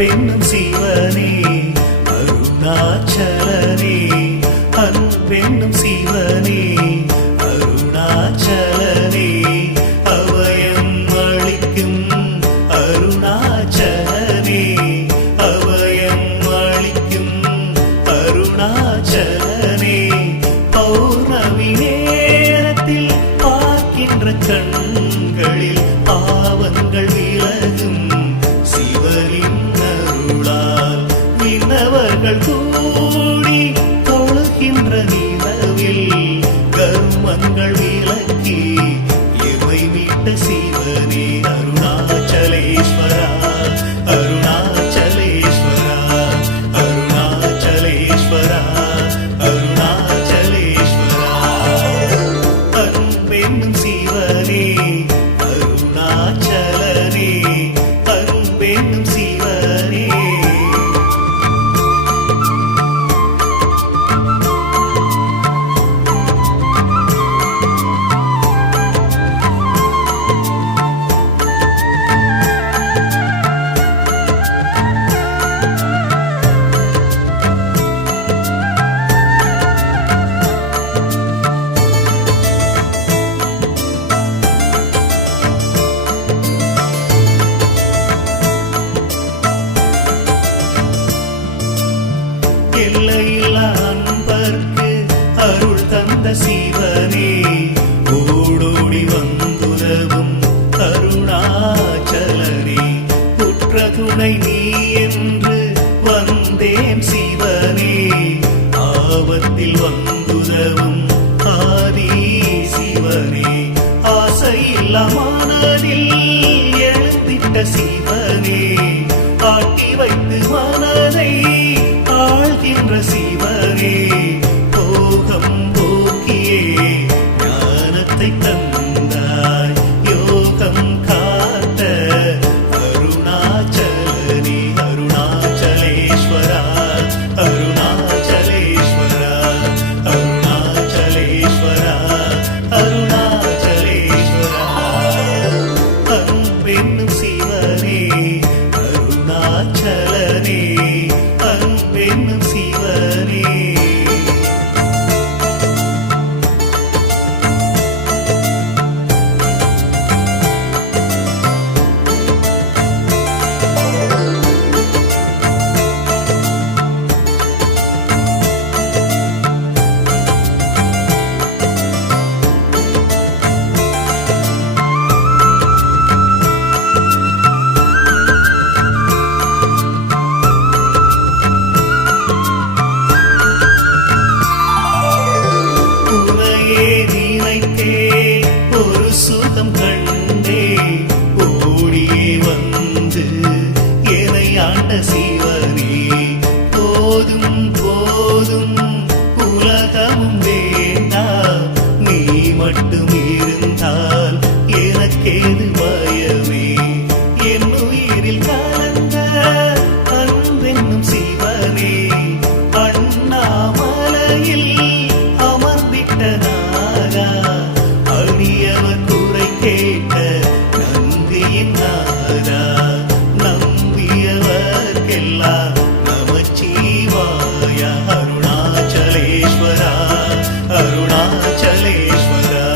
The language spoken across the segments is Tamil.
அன்பென்னும் சிவனே அருணாச்சலனே, அன்பென்னும் சிவனே அருணாச்சலனே, அபயம் அளிக்கும் அருணாச்சலனே, அபயம் அளிக்கும் அருணாச்சலனே, பௌர்ணமி நேரத்தில் பார்க்கின்ற கண்களில் பாவங்கள் விலகும் சிவனின் அருளால், விண்ணவர்கள் கூடி தொழுகின்ற நிலவில் கர்மங்கள் விலக்கி எவை மீட்ட சிவனே அருணாச்சலேஸ்வரா, அருணாச்சலேஸ்வரா, அருணாச்சலேஸ்வரா, அருணாச்சலேஸ்வரா. அன்பென்னும் சிவனே அருணாச்சலனே, அன்பென்னும் சிவனே. எல்லையில்லா அன்பர்க்கு அருள் தந்த சிவனே, ஓடோடி வந்துதவும் அருணாச்சலனே, உற்ற துணை நீ என்று வந்தேன் சிவனே, ஆபத்தில் வந்துதவும் ஆதி சிவனே, ஆசையில்லா மனதில் எழுந்திட்ட சிவனே, ஆட்டி வைத்து மனதை ஆழ்கின்ற சிவனே, போகம் போக்கியே ஞானத்தை தந்தாய், யோகம் காத்த அருணாச்சலனே, அருணாச்சலேஸ்வரா, அருணாச்சலேஸ்வரா, அருணாச்சலேஸ்வரா, அருணாச்சலேஸ்வரா. அன்பென்னும் சிவனே அருணாச்சலனே, அன்பென்னும் சிவனே. ஒரு சுகம் கண்டே ஓடியே வந்து என்னை ஆண்ட சிவனே, போதும் போதும் உலகமும் வேண்டாம், நீ மட்டும் இருந்தால் எனக்கேது பயமே, என் உயிரில் கலந்த அன்பென்னும் சிவனே, அண்ணாமலையில் அமர்ந்திட்ட நாதா, அடியவர் குறை கேட்ட நந்தியின் நாதா, நம்பியவர்க்கெல்லாம் நமச்சிவாய அருணாச்சலேஸ்வரா, அருணாச்சலேஸ்வரா,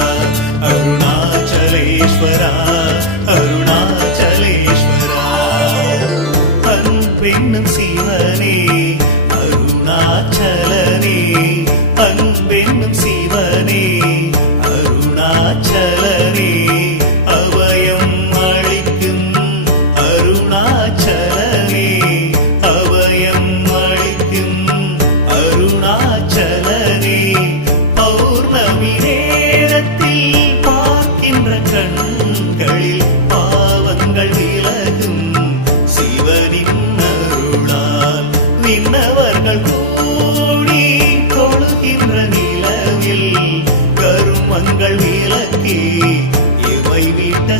அருணாச்சலேஸ்வரா, அருணாச்சலேஸ்வரா. அன்பென்னும் சிவனே அருணாச்சலனே, அன்பென்னும் சிவனே அருணாச்சலனே, அபயம் அளிக்கும் அருணாச்சலனே, அபயம் அளிக்கும் அருணாச்சலனே, பௌர்ணமி நேரத்தில் பார்க்கின்ற கண்களில் பாவங்கள் விலகும் சிவனின் அருளால், விண்ணவர்கள் கூடி தொழுகின்ற நிலவில் கருமங்கள் விலக்கி இவை விட்ட